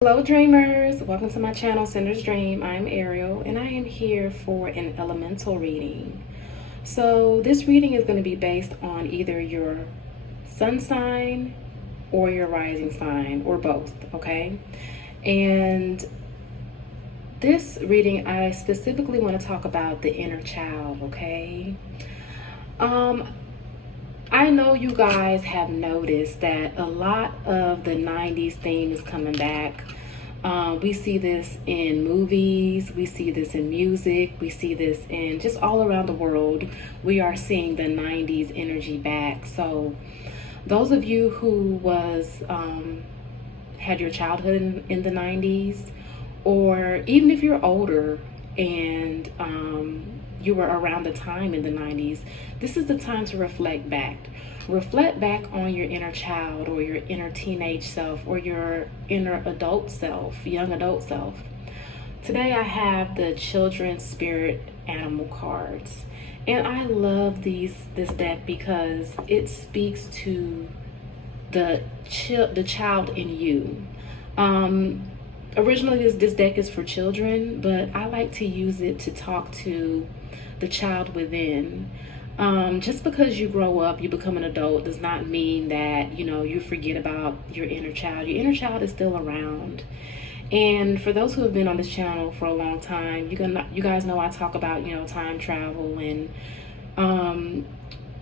Hello dreamers, welcome to my channel Cinder's Dream. I'm Ariel and I am here for an elemental reading. So this reading is going to be based on either your sun sign or your rising sign or both, okay? And this reading I specifically want to talk about the inner child, okay? I know you guys have noticed that a lot of the 90s theme is coming back. We see this in movies, we see this in music, we see this in just all around the world. We are seeing the 90s energy back. So those of you who had your childhood in the 90s, or even if you're older and you were around the time in the 90s, this is the time to reflect back. Reflect back on your inner child or your inner teenage self or your inner adult self, young adult self. Today I have the Children's Spirit Animal cards. And I love this deck because it speaks to the child in you. Originally this deck is for children, but I like to use it to talk to the child within. Just because you grow up, you become an adult, does not mean that, you forget about your inner child. Your inner child is still around. And for those who have been on this channel for a long time, you guys know I talk about, time travel, and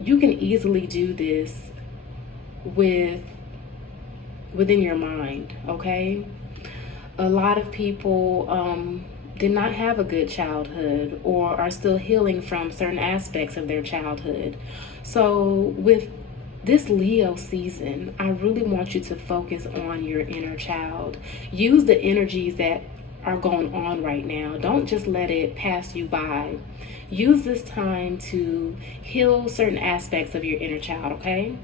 you can easily do this within your mind, okay? A lot of people did not have a good childhood or are still healing from certain aspects of their childhood. So with this Leo season, I really want you to focus on your inner child. Use the energies that are going on right now. Don't just let it pass you by. Use this time to heal certain aspects of your inner child, okay?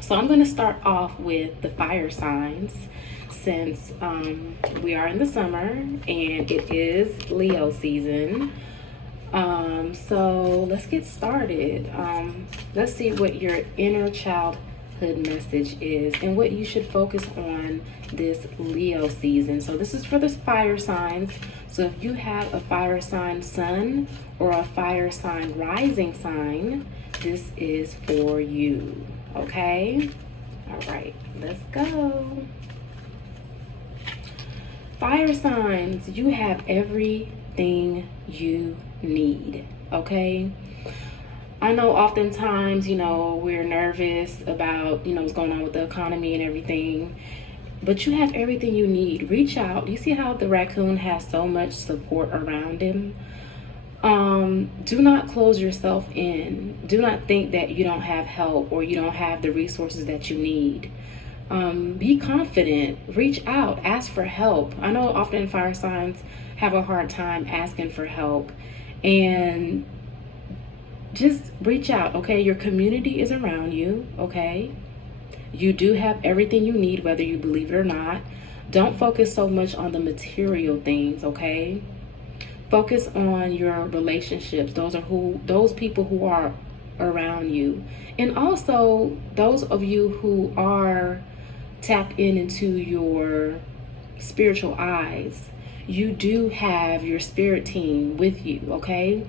So I'm going to start off with the fire signs, since we are in the summer and it is Leo season. So let's get started. Let's see what your inner childhood message is and what you should focus on this Leo season. So this is for the fire signs. So if you have a fire sign sun or a fire sign rising sign, this is for you. Okay? All right, let's go. Fire signs, you have everything you need, okay? I know oftentimes, we're nervous about, what's going on with the economy and everything, but you have everything you need. Reach out. You see how the raccoon has so much support around him? Do not close yourself in. Do not think that you don't have help or you don't have the resources that you need. Be confident, reach out, ask for help. I know often fire signs have a hard time asking for help, and just reach out, okay? Your community is around you, okay? You do have everything you need, whether you believe it or not. Don't focus so much on the material things, okay? Focus on your relationships. Those people who are around you. And also those of you who are tapped into your spiritual eyes, you do have your spirit team with you, okay?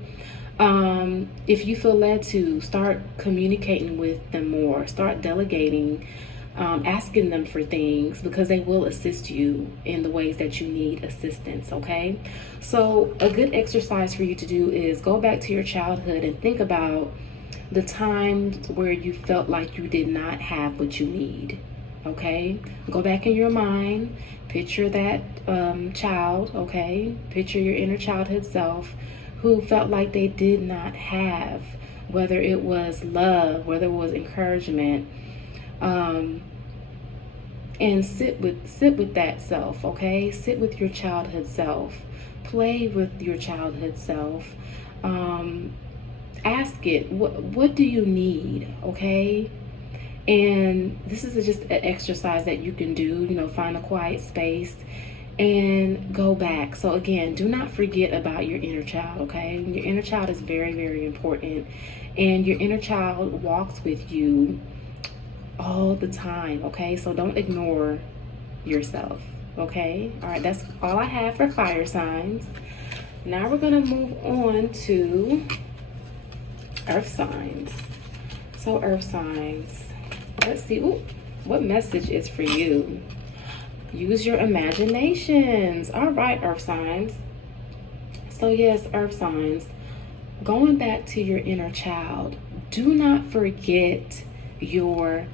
If you feel led to, start communicating with them more, start delegating, asking them for things, because they will assist you in the ways that you need assistance, okay? So a good exercise for you to do is go back to your childhood and think about the times where you felt like you did not have what you need, okay? Go back in your mind, picture that child, okay? Picture your inner childhood self who felt like they did not have, whether it was love, whether it was encouragement, and sit with that self, okay? Sit with your childhood self. Play with your childhood self. Ask it, what do you need, okay? And this is just an exercise that you can do, find a quiet space and go back. So again, do not forget about your inner child, okay? Your inner child is very, very important, and your inner child walks with you all the time, okay? So don't ignore yourself, Okay, all right, that's all I have for fire signs. Now we're gonna move on to earth signs. So earth signs, let's see, ooh, what message is for you? Use your imaginations. All right, earth signs. So yes, earth signs, going back to your inner child, do not forget your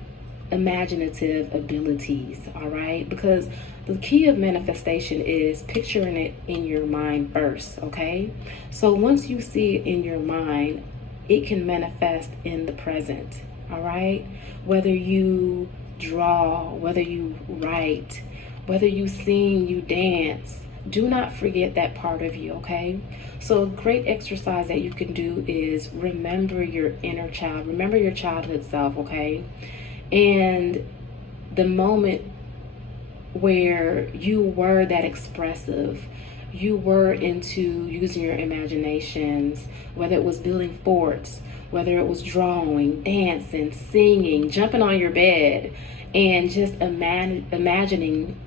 imaginative abilities, all right? Because the key of manifestation is picturing it in your mind first, okay? So once you see it in your mind, it can manifest in the present, all right? Whether you draw, whether you write, whether you sing, you dance, do not forget that part of you, okay? So a great exercise that you can do is remember your inner child, remember your childhood self, okay? And the moment where you were that expressive, you were into using your imaginations, whether it was building forts, whether it was drawing, dancing, singing, jumping on your bed, and just imagining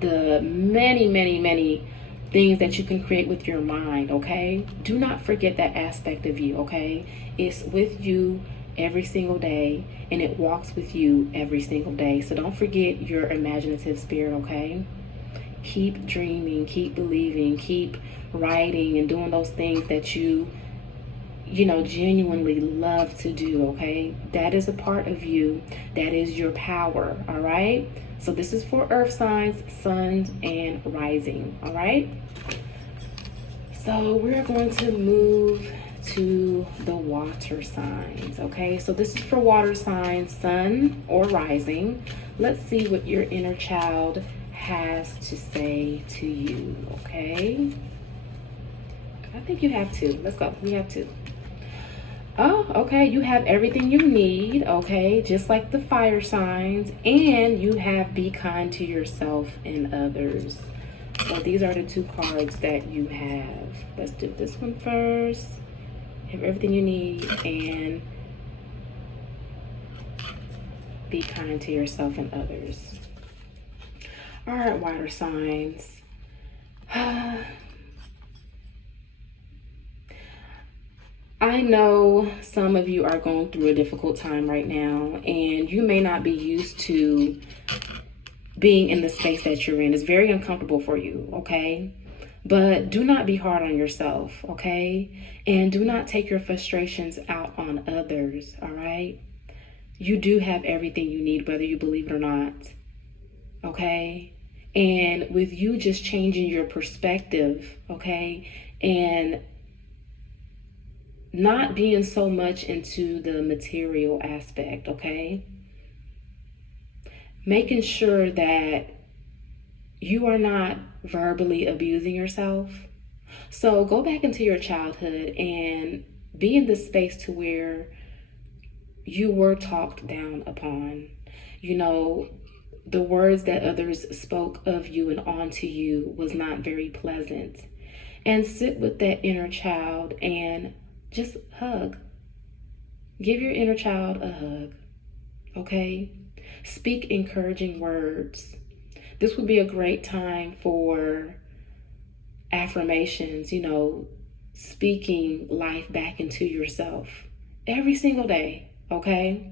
the many things that you can create with your mind, okay? Do not forget that aspect of you, okay? It's with you every single day, and it walks with you every single day. So don't forget your imaginative spirit, okay? Keep dreaming, keep believing, keep writing and doing those things that you genuinely love to do, okay? That is a part of you. That is your power, all right? So this is for earth signs, suns, and rising, all right? So we're going to move to the water signs, okay? So this is for water signs, sun or rising. Let's see what your inner child has to say to you, okay? I think you have two. Let's go. We have two. Oh, okay. You have everything you need, okay? Just like the fire signs. And you have be kind to yourself and others. So these are the two cards that you have. Let's do this one first. Have everything you need and be kind to yourself and others. All right, water signs. I know some of you are going through a difficult time right now, and you may not be used to being in the space that you're in. It's very uncomfortable for you, okay? But do not be hard on yourself, okay? And do not take your frustrations out on others, all right? You do have everything you need, whether you believe it or not, okay? And with you just changing your perspective, okay? And not being so much into the material aspect, okay? Making sure that you are not verbally abusing yourself. So go back into your childhood and be in this space to where you were talked down upon. The words that others spoke of you and onto you was not very pleasant. And sit with that inner child and just hug. Give your inner child a hug, okay? Speak encouraging words. This would be a great time for affirmations, speaking life back into yourself every single day, okay?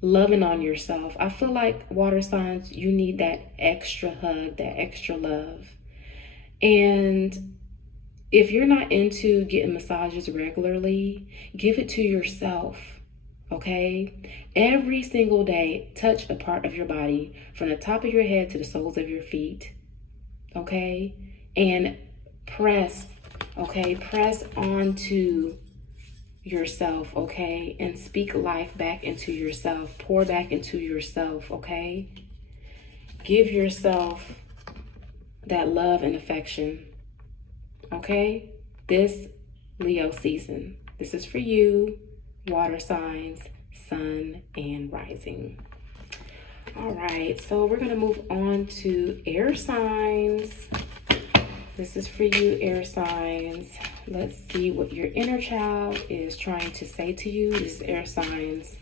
Loving on yourself. I feel like water signs, you need that extra hug, that extra love. And if you're not into getting massages regularly, give it to yourself, okay? Every single day, touch a part of your body from the top of your head to the soles of your feet, okay? And press, okay? Press onto yourself, okay? And speak life back into yourself. Pour back into yourself, okay? Give yourself that love and affection. Okay, this Leo season. This is for you, water signs, sun, and rising. All right, so we're going to move on to air signs. This is for you, air signs. Let's see what your inner child is trying to say to you. This is air signs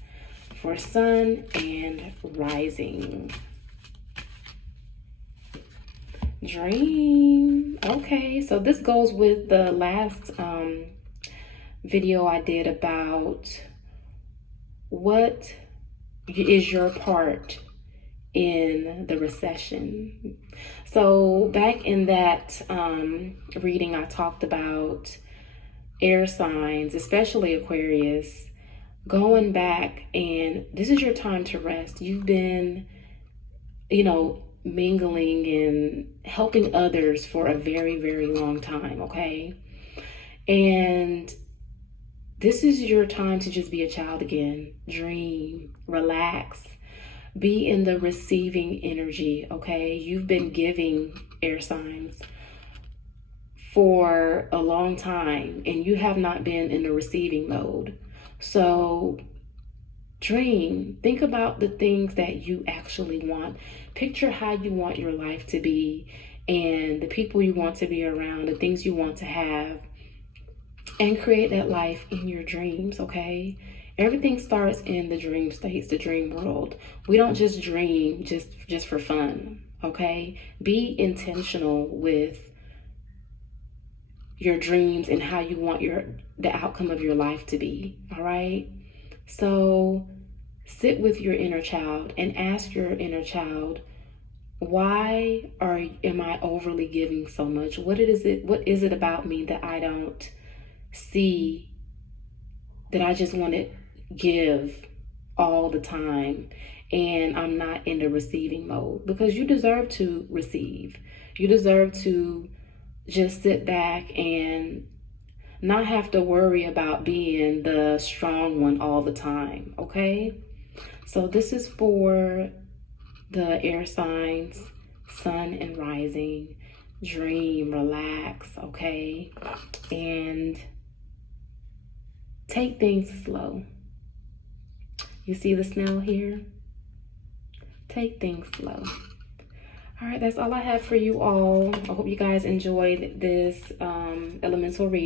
for sun and rising. Dream. Okay, so this goes with the last video I did about what is your part in the recession. So back in that reading, I talked about air signs, especially Aquarius, going back, and this is your time to rest. You've been, mingling and helping others for a very, very long time, okay? And this is your time to just be a child again. Dream, relax, be in the receiving energy, okay? You've been giving, air signs, for a long time, and you have not been in the receiving mode. So dream, think about the things that you actually want. Picture how you want your life to be and the people you want to be around, the things you want to have, and create that life in your dreams, okay? Everything starts in the dream states, the dream world. We don't just dream just for fun, okay? Be intentional with your dreams and how you want the outcome of your life to be, all right? So sit with your inner child and ask your inner child, why am I overly giving so much? What is it about me that I don't see, that I just want to give all the time and I'm not in the receiving mode? Because you deserve to receive. You deserve to just sit back and not have to worry about being the strong one all the time, okay? So this is for the air signs, sun and rising. Dream, relax, okay? And take things slow. You see the snail here? Take things slow. All right, that's all I have for you all. I hope you guys enjoyed this elemental reading.